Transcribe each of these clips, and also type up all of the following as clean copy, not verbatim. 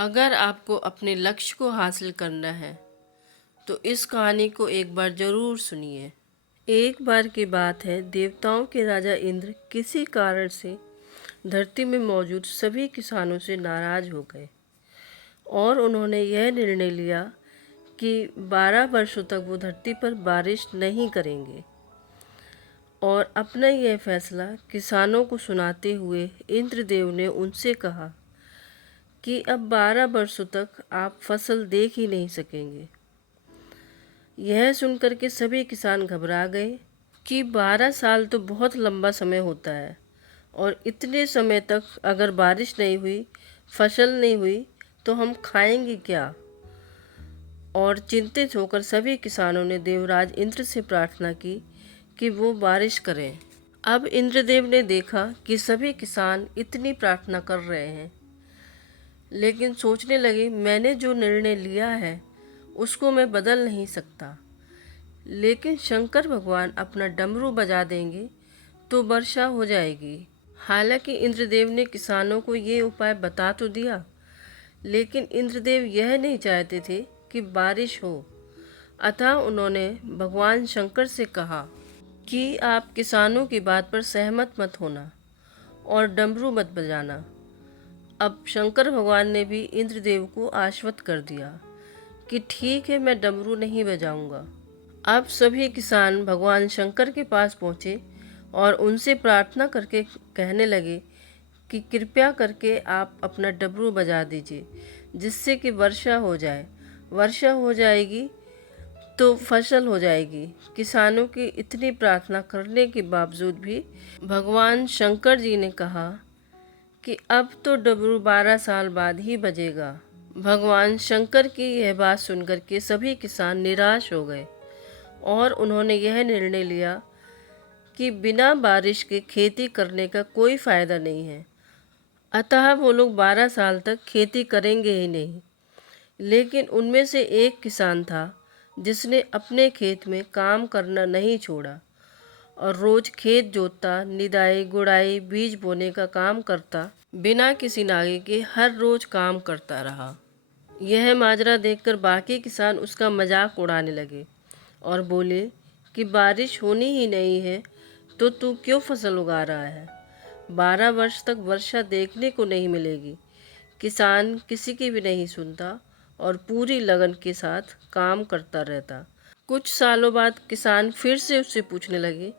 अगर आपको अपने लक्ष्य को हासिल करना है तो इस कहानी को एक बार जरूर सुनिए। एक बार की बात है, देवताओं के राजा इंद्र किसी कारण से धरती में मौजूद सभी किसानों से नाराज हो गए और उन्होंने यह निर्णय लिया कि 12 वर्षों तक वो धरती पर बारिश नहीं करेंगे। और अपना यह फैसला किसानों को सुनाते हुए इंद्रदेव ने उनसे कहा कि अब 12 वर्षों तक आप फसल देख ही नहीं सकेंगे। यह सुनकर के सभी किसान घबरा गए कि 12 साल तो बहुत लंबा समय होता है और इतने समय तक अगर बारिश नहीं हुई, फसल नहीं हुई तो हम खाएंगे क्या। और चिंतित होकर सभी किसानों ने देवराज इंद्र से प्रार्थना की कि वो बारिश करें। अब इंद्रदेव ने देखा कि सभी किसान इतनी प्रार्थना कर रहे हैं, लेकिन सोचने लगे मैंने जो निर्णय लिया है उसको मैं बदल नहीं सकता, लेकिन शंकर भगवान अपना डमरू बजा देंगे तो वर्षा हो जाएगी। हालांकि इंद्रदेव ने किसानों को ये उपाय बता तो दिया, लेकिन इंद्रदेव यह नहीं चाहते थे कि बारिश हो। अतः उन्होंने भगवान शंकर से कहा कि आप किसानों की बात पर सहमत मत होना और डमरू मत बजाना। अब शंकर भगवान ने भी इंद्रदेव को आश्वस्त कर दिया कि ठीक है, मैं डमरू नहीं बजाऊंगा। अब सभी किसान भगवान शंकर के पास पहुँचे और उनसे प्रार्थना करके कहने लगे कि कृपया करके आप अपना डमरू बजा दीजिए, जिससे कि वर्षा हो जाए। वर्षा हो जाएगी तो फसल हो जाएगी। किसानों की इतनी प्रार्थना करने के बावजूद भी भगवान शंकर जी ने कहा कि अब तो डमरू 12 साल बाद ही बजेगा। भगवान शंकर की यह बात सुनकर के सभी किसान निराश हो गए और उन्होंने यह निर्णय लिया कि बिना बारिश के खेती करने का कोई फ़ायदा नहीं है। अतः वो लोग 12 साल तक खेती करेंगे ही नहीं। लेकिन उनमें से एक किसान था जिसने अपने खेत में काम करना नहीं छोड़ा और रोज़ खेत जोतता, निदाई, गुड़ाई, बीज बोने का काम करता, बिना किसी नागे के हर रोज़ काम करता रहा। यह माजरा देखकर बाकी किसान उसका मजाक उड़ाने लगे और बोले कि बारिश होनी ही नहीं है तो तू क्यों फसल उगा रहा है? 12 वर्ष तक वर्षा देखने को नहीं मिलेगी। किसान किसी की भी नहीं सुनता और पूरी लगन के साथ काम करता रहता। कुछ सालों बाद किसान फिर से उससे पूछने लगे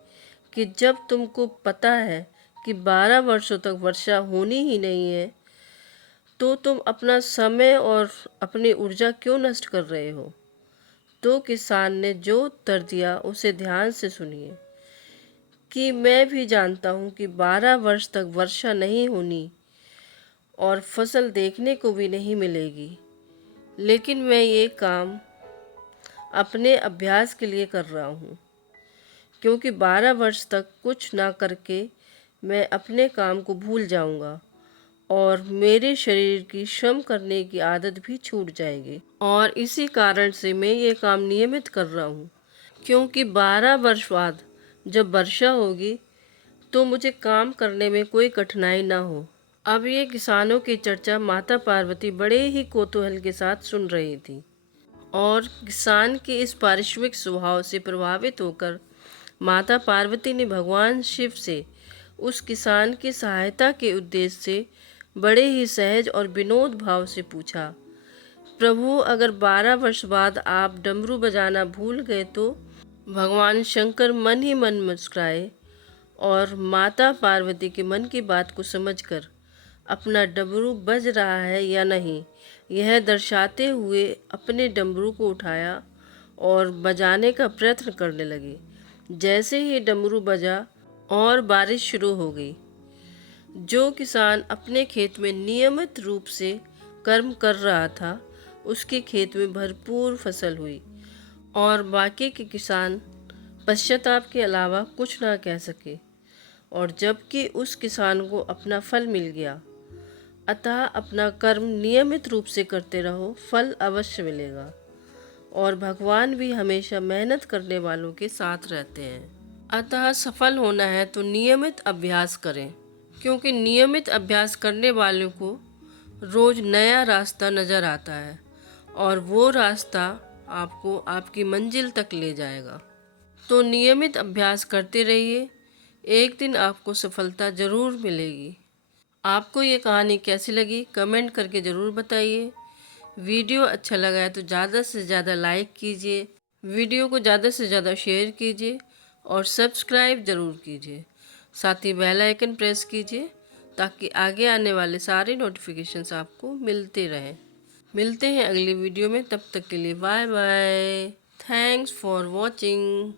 कि जब तुमको पता है कि 12 वर्षों तक वर्षा होनी ही नहीं है तो तुम अपना समय और अपनी ऊर्जा क्यों नष्ट कर रहे हो? तो किसान ने जो उत्तर दिया उसे ध्यान से सुनिए कि मैं भी जानता हूँ कि 12 वर्ष तक वर्षा नहीं होनी और फसल देखने को भी नहीं मिलेगी, लेकिन मैं ये काम अपने अभ्यास के लिए कर रहा हूँ, क्योंकि 12 वर्ष तक कुछ ना करके मैं अपने काम को भूल जाऊँगा और मेरे शरीर की श्रम करने की आदत भी छूट जाएगी। और इसी कारण से मैं ये काम नियमित कर रहा हूँ, क्योंकि 12 वर्ष बाद जब वर्षा होगी तो मुझे काम करने में कोई कठिनाई ना हो। अब ये किसानों की चर्चा माता पार्वती बड़े ही कौतूहल के साथ सुन रही थी और किसान के इस पारिश्रमिक स्वभाव से प्रभावित होकर माता पार्वती ने भगवान शिव से उस किसान की सहायता के उद्देश्य से बड़े ही सहज और विनोद भाव से पूछा, प्रभु, अगर 12 वर्ष बाद आप डमरू बजाना भूल गए तो? भगवान शंकर मन ही मन मुस्कुराए और माता पार्वती के मन की बात को समझकर अपना डमरू बज रहा है या नहीं यह दर्शाते हुए अपने डमरू को उठाया और बजाने का प्रयत्न करने लगे। जैसे ही डमरू बजा और बारिश शुरू हो गई। जो किसान अपने खेत में नियमित रूप से कर्म कर रहा था उसके खेत में भरपूर फसल हुई और बाकी के किसान पश्चाताप के अलावा कुछ ना कह सके। और जबकि उस किसान को अपना फल मिल गया। अतः अपना कर्म नियमित रूप से करते रहो, फल अवश्य मिलेगा। और भगवान भी हमेशा मेहनत करने वालों के साथ रहते हैं। अतः सफल होना है तो नियमित अभ्यास करें, क्योंकि नियमित अभ्यास करने वालों को रोज़ नया रास्ता नज़र आता है और वो रास्ता आपको आपकी मंजिल तक ले जाएगा। तो नियमित अभ्यास करते रहिए, एक दिन आपको सफलता ज़रूर मिलेगी। आपको ये कहानी कैसी लगी कमेंट करके ज़रूर बताइए। वीडियो अच्छा लगा है तो ज़्यादा से ज़्यादा लाइक कीजिए, वीडियो को ज़्यादा से ज़्यादा शेयर कीजिए और सब्सक्राइब ज़रूर कीजिए। साथ ही बेल आइकन प्रेस कीजिए ताकि आगे आने वाले सारे नोटिफिकेशंस आपको मिलते रहें। मिलते हैं अगली वीडियो में, तब तक के लिए bye bye. Thanks for watching.